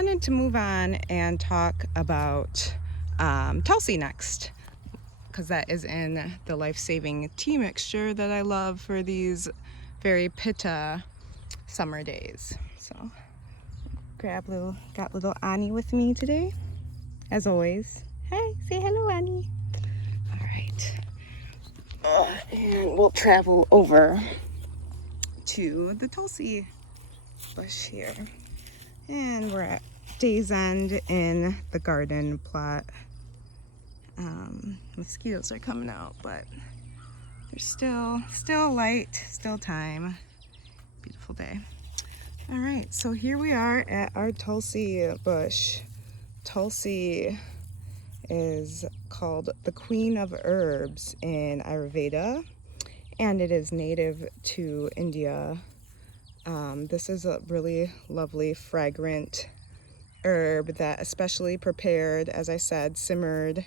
wanted to move on and talk about Tulsi next, because that is in the life-saving tea mixture that I love for these very pitta summer days. So got little Annie with me today, as always. Hey, say hello, Annie. All right, and we'll travel over to the Tulsi bush here. And we're at day's end in the garden plot. Mosquitoes are coming out, but there's still light, still time. Beautiful day. All right, so here we are at our Tulsi bush. Tulsi is called the Queen of Herbs in Ayurveda, and it is native to India. This is a really lovely, fragrant herb that, especially prepared, as I said, simmered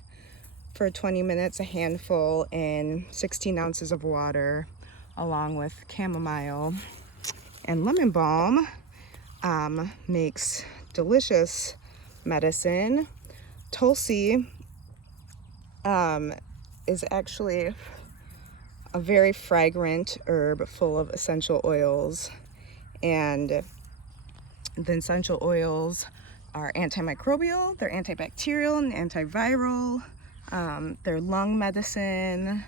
for 20 minutes, a handful in 16 ounces of water, along with chamomile and lemon balm, makes delicious medicine. Tulsi is actually a very fragrant herb full of essential oils, and the essential oils are antimicrobial, they're antibacterial and antiviral, they're lung medicine.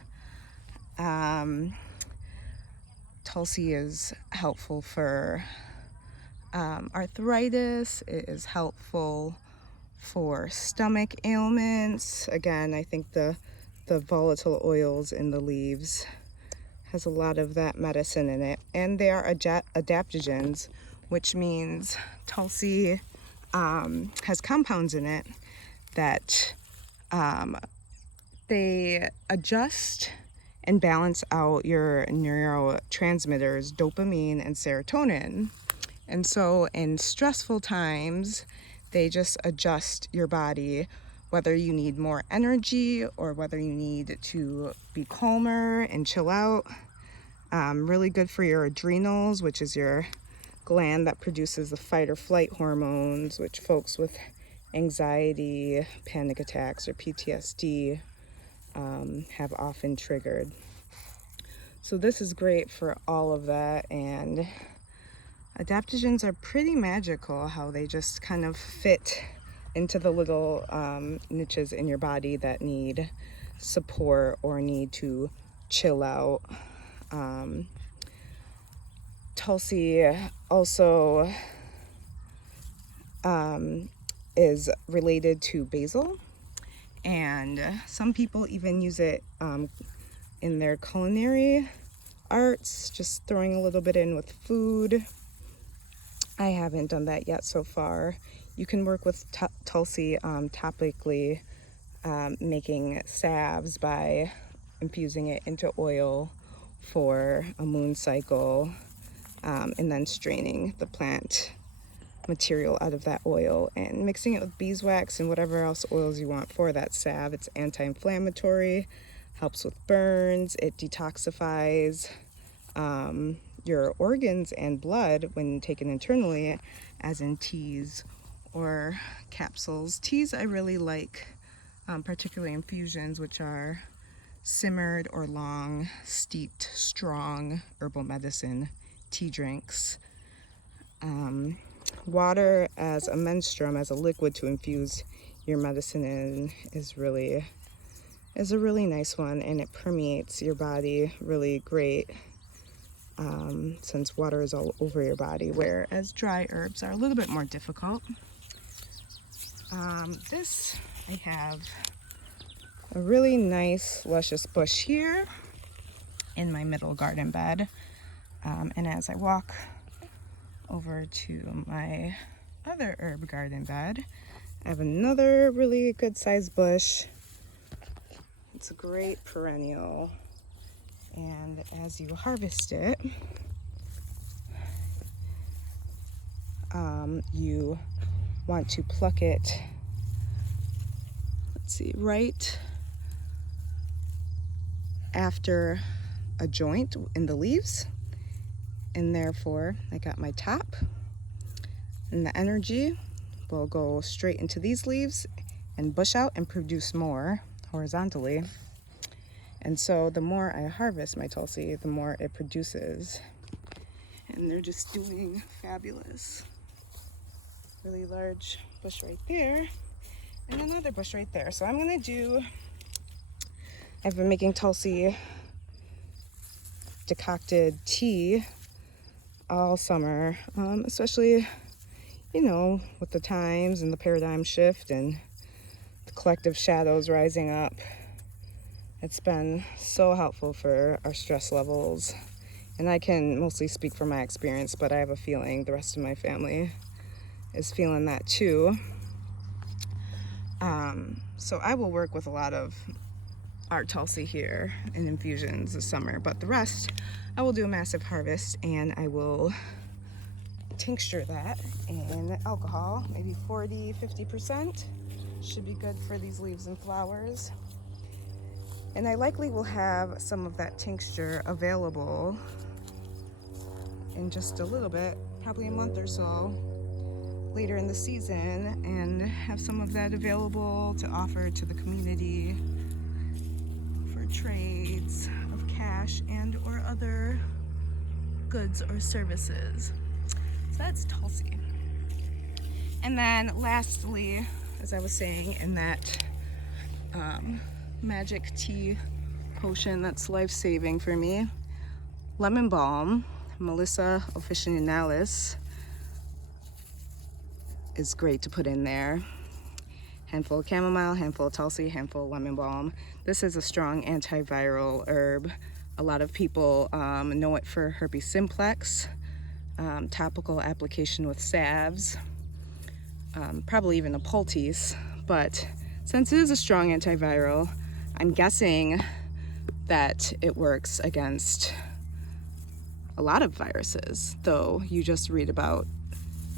Tulsi is helpful for arthritis. It is helpful for stomach ailments. Again, I think the volatile oils in the leaves has a lot of that medicine in it, and they are adaptogens, which means Tulsi has compounds in it that they adjust and balance out your neurotransmitters, dopamine and serotonin. And so in stressful times, they just adjust your body, whether you need more energy or whether you need to be calmer and chill out. Really good for your adrenals, which is your gland that produces the fight or flight hormones, which folks with anxiety, panic attacks, or PTSD have often triggered. So this is great for all of that, and adaptogens are pretty magical, how they just kind of fit into the little niches in your body that need support or need to chill out. Tulsi also is related to basil, and some people even use it in their culinary arts, just throwing a little bit in with food. I haven't done that yet so far. You can work with Tulsi topically, making salves by infusing it into oil for a moon cycle, and then straining the plant material out of that oil and mixing it with beeswax and whatever else oils you want for that salve. It's anti-inflammatory, helps with burns, it detoxifies your organs and blood when taken internally, as in teas or capsules. Teas I really like, particularly infusions, which are simmered or long steeped strong herbal medicine tea drinks. Water as a menstruum, as a liquid to infuse your medicine in, is a really nice one, and it permeates your body really great, since water is all over your body, whereas dry herbs are a little bit more difficult. This, I have a really nice luscious bush here in my middle garden bed, and as I walk over to my other herb garden bed, I have another really good sized bush. It's a great perennial, and as you harvest it, you want to pluck it, let's see, right after a joint in the leaves, and therefore I got my top and the energy will go straight into these leaves and bush out and produce more horizontally. And so the more I harvest my Tulsi, the more it produces. And they're just doing fabulous. Really large bush right there, and another bush right there. So I'm gonna do, I've been making Tulsi decocted tea all summer, especially, you know, with the times and the paradigm shift and the collective shadows rising up. It's been so helpful for our stress levels. And I can mostly speak from my experience, but I have a feeling the rest of my family is feeling that too. So I will work with a lot of art Tulsi here in infusions this summer, but the rest I will do a massive harvest and I will tincture that in alcohol, maybe 40-50%. Should be good for these leaves and flowers. And I likely will have some of that tincture available in just a little bit, probably a month or so later in the season, and have some of that available to offer to the community for trades of cash and or other goods or services. So that's Tulsi. And then lastly, as I was saying, in that magic tea potion that's life-saving for me, lemon balm, Melissa officinalis, is great to put in there. Handful of chamomile, handful of Tulsi, handful of lemon balm. This is a strong antiviral herb. A lot of people know it for herpes simplex, topical application with salves, probably even a poultice. But since it is a strong antiviral, I'm guessing that it works against a lot of viruses, though you just read about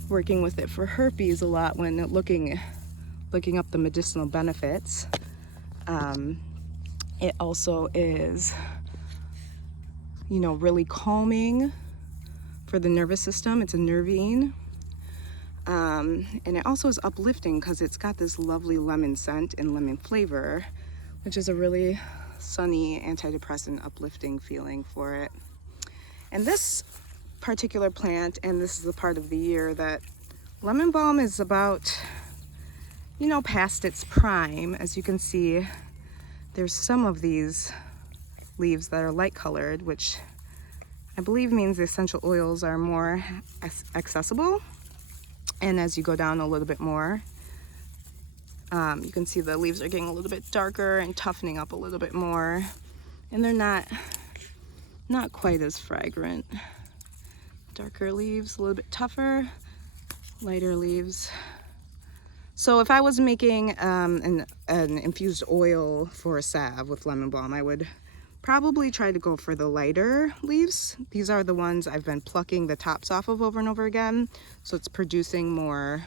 working with it for herpes a lot when looking up the medicinal benefits. It also is, you know, really calming for the nervous system. It's a nervine. And it also is uplifting because it's got this lovely lemon scent and lemon flavor, which is a really sunny, antidepressant, uplifting feeling for it. And this particular plant, and this is the part of the year that lemon balm is about, you know, past its prime. As you can see, there's some of these leaves that are light colored, which I believe means the essential oils are more accessible. And as you go down a little bit more, you can see the leaves are getting a little bit darker and toughening up a little bit more, and they're not quite as fragrant. Darker leaves, a little bit tougher, lighter leaves. So if I was making an infused oil for a salve with lemon balm, I would probably try to go for the lighter leaves. These are the ones I've been plucking the tops off of over and over again, so it's producing more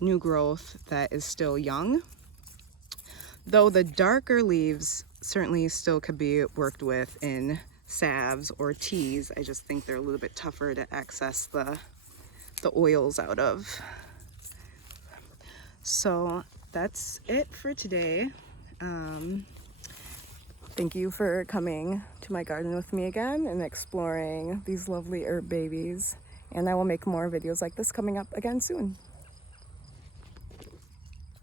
new growth that is still young. Though the darker leaves certainly still could be worked with in salves or teas. I just think they're a little bit tougher to access the oils out of. So that's it for today. Thank you for coming to my garden with me again and exploring these lovely herb babies. And I will make more videos like this coming up again soon.